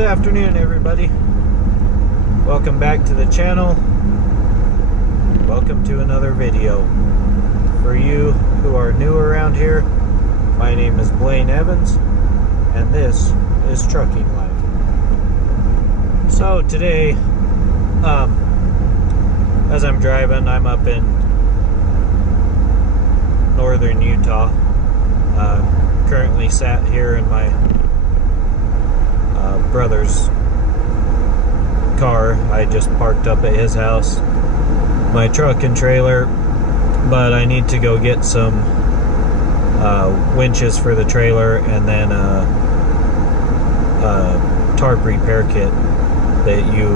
Good afternoon, everybody. Welcome back to the channel. Welcome to another video. For you who are new around here, my name is Blaine Evans, and this is Trucking Life. So today, as I'm driving, I'm up in northern Utah. Currently sat here in my brother's car. I just parked up at his house, my truck and trailer, but I need to go get some winches for the trailer and then a tarp repair kit that you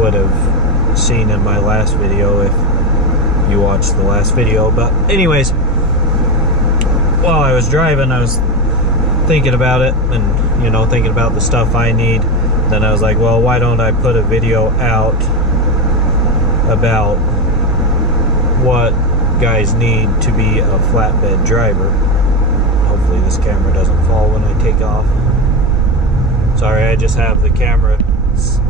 would have seen in my last video if you watched the last video. But anyways, while I was driving, I was thinking about it and, thinking about the stuff I need. Then I was like, well, why don't I put a video out about what guys need to be a flatbed driver. Hopefully this camera doesn't fall when I take off. Sorry, I just have the camera.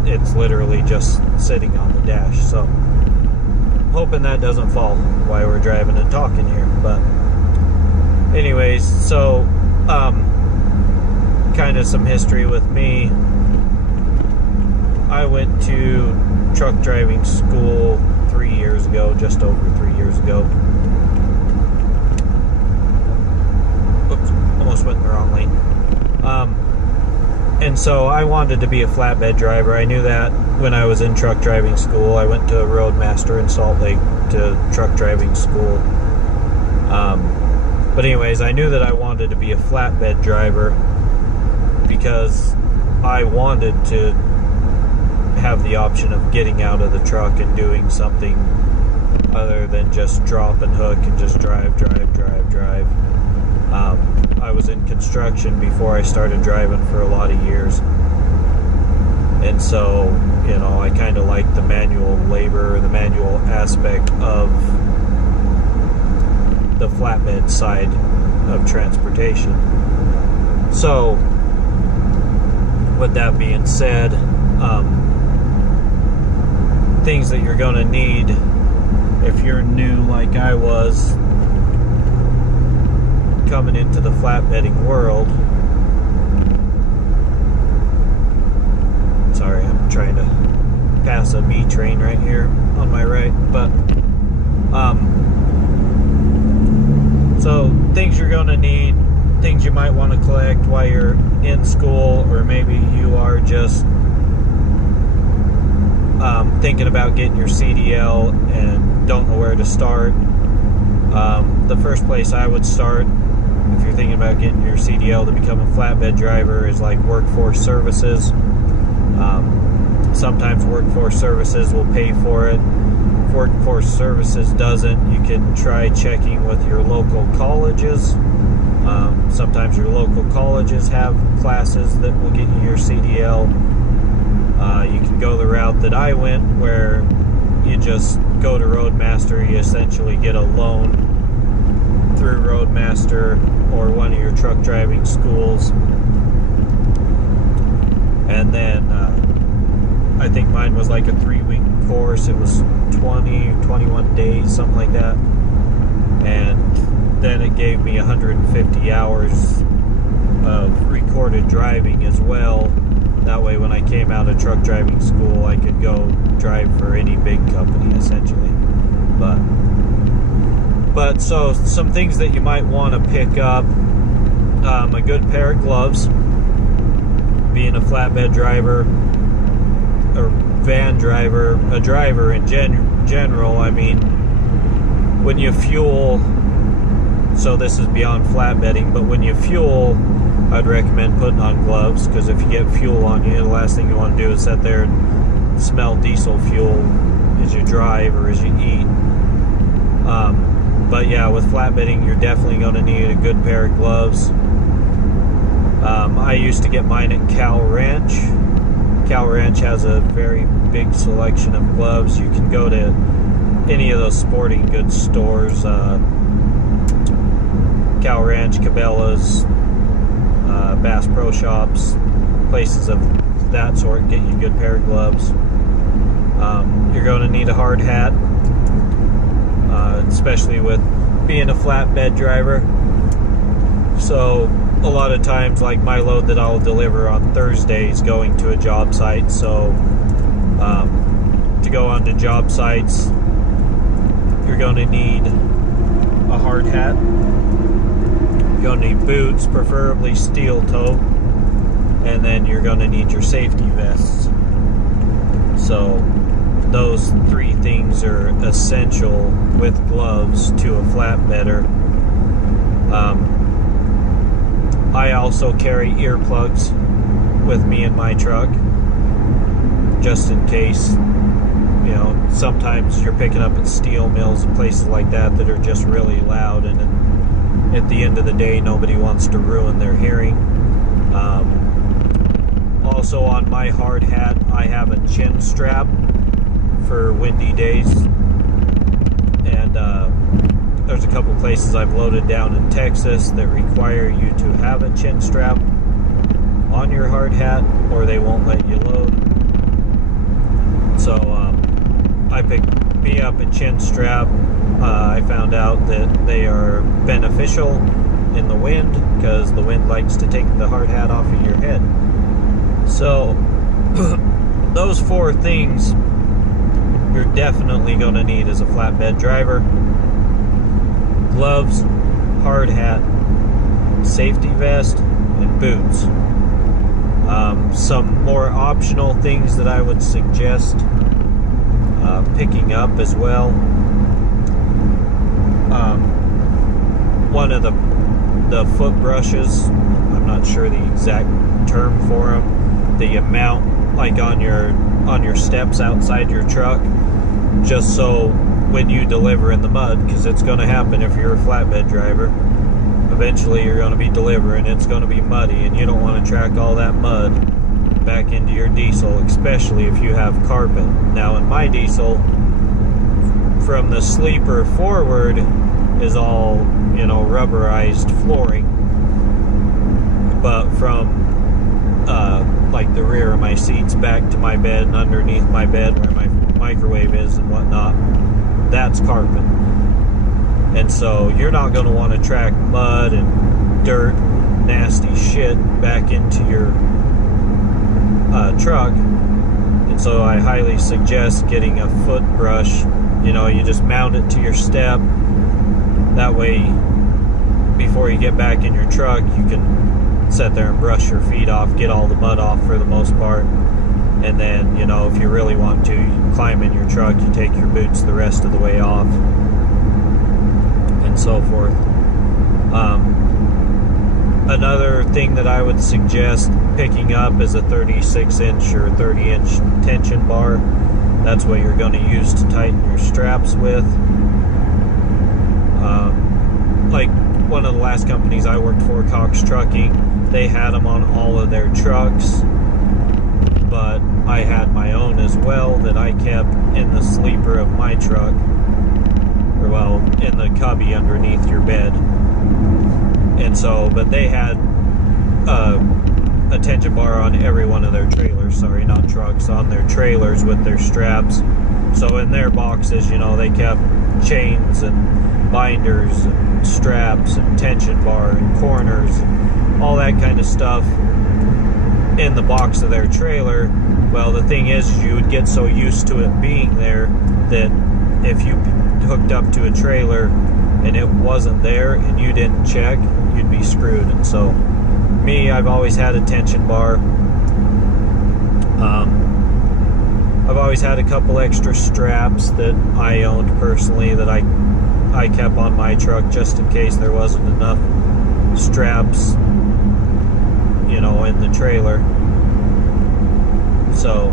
It's literally just sitting on the dash, so hoping that doesn't fall while we're driving and talking here. But anyways, so kind of some history with me. I went to truck driving school 3 years ago, just over 3 years ago. Oops, almost went in the wrong lane. And so I wanted to be a flatbed driver. I knew that when I was in truck driving school. I went to a Roadmaster in Salt Lake to truck driving school. But anyways, I knew that I wanted to be a flatbed driver because I wanted to have the option of getting out of the truck and doing something other than just drop and hook and just drive. I was in construction before I started driving for a lot of years, and so I kind of like the manual labor, the manual aspect of the flatbed side of transportation. So with that being said, things that you're going to need if you're new like I was coming into the flatbedding world. Sorry, I'm trying to pass a B train right here on my right. But so things you're going to need, things you might want to collect while you're in school, or maybe you are just thinking about getting your CDL and don't know where to start. The first place I would start, if you're thinking about getting your CDL to become a flatbed driver, is like Workforce Services. Sometimes Workforce Services will pay for it. If Workforce Services doesn't, you can try checking with your local colleges. Sometimes your local colleges have classes that will get you your CDL. You can go the route that I went, where you just go to Roadmaster. You essentially get a loan through Roadmaster or one of your truck driving schools. And then I think mine was like a 3-week course. It was 21 days, something like that. And then it gave me 150 hours of recorded driving as well. That way when I came out of truck driving school, I could go drive for any big company, essentially. But so some things that you might want to pick up: a good pair of gloves. Being a flatbed driver or van driver, a driver in general, I mean, when you fuel, so this is beyond flatbedding, but when you fuel, I'd recommend putting on gloves, because if you get fuel on you, the last thing you want to do is sit there and smell diesel fuel as you drive or as you eat. But yeah, with flatbedding, you're definitely going to need a good pair of gloves. I used to get mine at Cal Ranch. Cal Ranch has a very big selection of gloves. You can go to any of those sporting goods stores, Cal Ranch, Cabela's, Bass Pro Shops, places of that sort, get you a good pair of gloves. You're going to need a hard hat, especially with being a flatbed driver. So a lot of times, like my load that I'll deliver on Thursdays going to a job site, so to go onto job sites, you're going to need a hard hat. You're going to need boots, preferably steel toe, and then you're going to need your safety vests. So those three things are essential with gloves to a flatbedder. I also carry earplugs with me in my truck, just in case, you know, sometimes you're picking up at steel mills and places like that that are just really loud, and at the end of the day, nobody wants to ruin their hearing. Also on my hard hat, I have a chin strap for windy days, and there's a couple places I've loaded down in Texas that require you to have a chin strap on your hard hat or they won't let you load. So I picked me up a chin strap. I found out that they are beneficial in the wind because the wind likes to take the hard hat off of your head. So those four things you're definitely going to need as a flatbed driver: gloves, hard hat, safety vest, and boots. Some more optional things that I would suggest picking up as well. One of the foot brushes, I'm not sure the exact term for them, the amount like on your steps outside your truck, just so when you deliver in the mud, because it's going to happen if you're a flatbed driver. Eventually you're going to be delivering, it's going to be muddy, and you don't want to track all that mud back into your diesel, especially if you have carpet. Now in my diesel, from the sleeper forward is all, you know, rubberized flooring, but from like the rear of my seats back to my bed and underneath my bed where my microwave is and whatnot, that's carpet. And so you're not going to want to track mud and dirt, nasty shit back into your truck. And so I highly suggest getting a foot brush. You know, you just mount it to your step. That way, before you get back in your truck, you can sit there and brush your feet off, get all the mud off for the most part. And then, you know, if you really want to, you can climb in your truck, you take your boots the rest of the way off, and so forth. Another thing that I would suggest picking up is a 36-inch or 30-inch tension bar. That's what you're going to use to tighten your straps with. Like one of the last companies I worked for, Cox Trucking, they had them on all of their trucks, but I had my own as well that I kept in the sleeper of my truck, or well, in the cubby underneath your bed. And so, but they had a tension bar on every one of their trailers, sorry, not trucks, on their trailers with their straps. So in their boxes, you know, they kept chains and binders and straps and tension bar and corners, all that kind of stuff in the box of their trailer. Well, the thing is, you would get so used to it being there that if you hooked up to a trailer and it wasn't there and you didn't check, you'd be screwed. And so me, I've always had a tension bar. I've always had a couple extra straps that I owned personally that I kept on my truck just in case there wasn't enough straps, you know, in the trailer. So,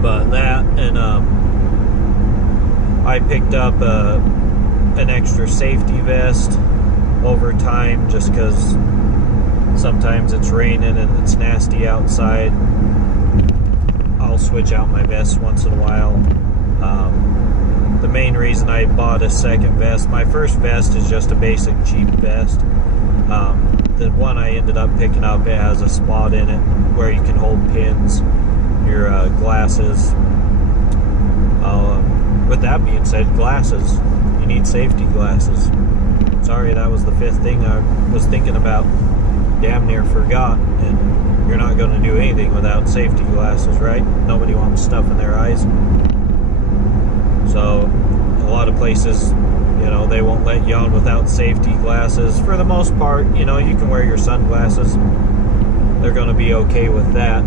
but that, and I picked up an extra safety vest over time, just because sometimes it's raining and it's nasty outside. I'll switch out my vest once in a while. The main reason I bought a second vest, my first vest is just a basic cheap vest. the one I ended up picking up, it has a spot in it where you can hold pins, your glasses. With that being said, glasses. You need safety glasses. Sorry, that was the fifth thing I was thinking about. Damn near forgot. And you're not going to do anything without safety glasses, right? Nobody wants stuff in their eyes. So, a lot of places, you know, they won't let you on without safety glasses. For the most part, you know, you can wear your sunglasses. They're going to be okay with that.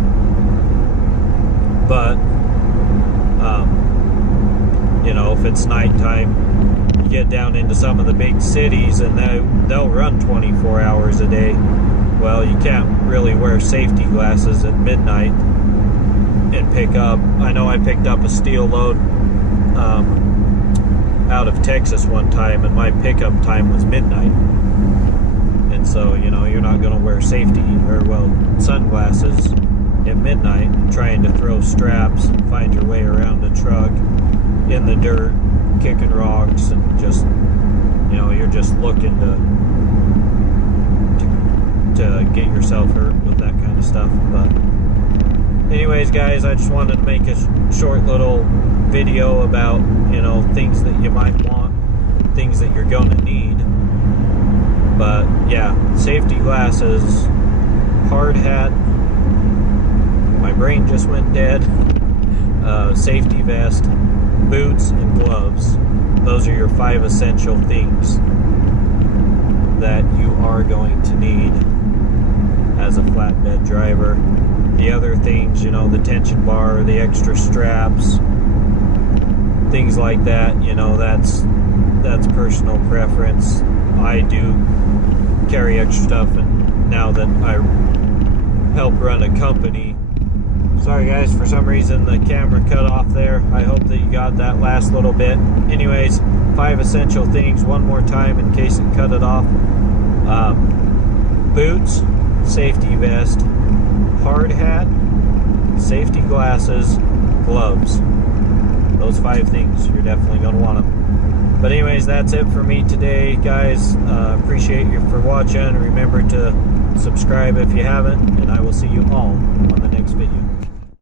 But, you know, if it's nighttime, you get down into some of the big cities and they'll run 24 hours a day. Well, you can't really wear safety glasses at midnight and pick up. I know I picked up a steel load out of Texas one time, and my pickup time was midnight. And so, you know, you're not going to wear sunglasses at midnight trying to throw straps, find your way around a truck in the dirt, kicking rocks, and just, you know, you're just looking to get yourself hurt with that kind of stuff. But anyways, guys, I just wanted to make a short little video about, you know, things that you might want, things that you're going to need. But yeah, safety glasses, hard hat, my brain just went dead, safety vest, boots, and gloves. Those are your 5 essential things that you are going to need as a flatbed driver. The other things, you know, the tension bar, the extra straps, things like that, you know, that's personal preference. I do carry extra stuff, and now that I help run a company. Sorry guys, for some reason the camera cut off there. I hope that you got that last little bit. Anyways, 5 essential things one more time in case it cut it off. Boots, safety vest, hard hat, safety glasses, gloves. Those 5 things, you're definitely going to want them. But anyways, that's it for me today, guys. Appreciate you for watching. Remember to subscribe if you haven't, and I will see you all on the next video.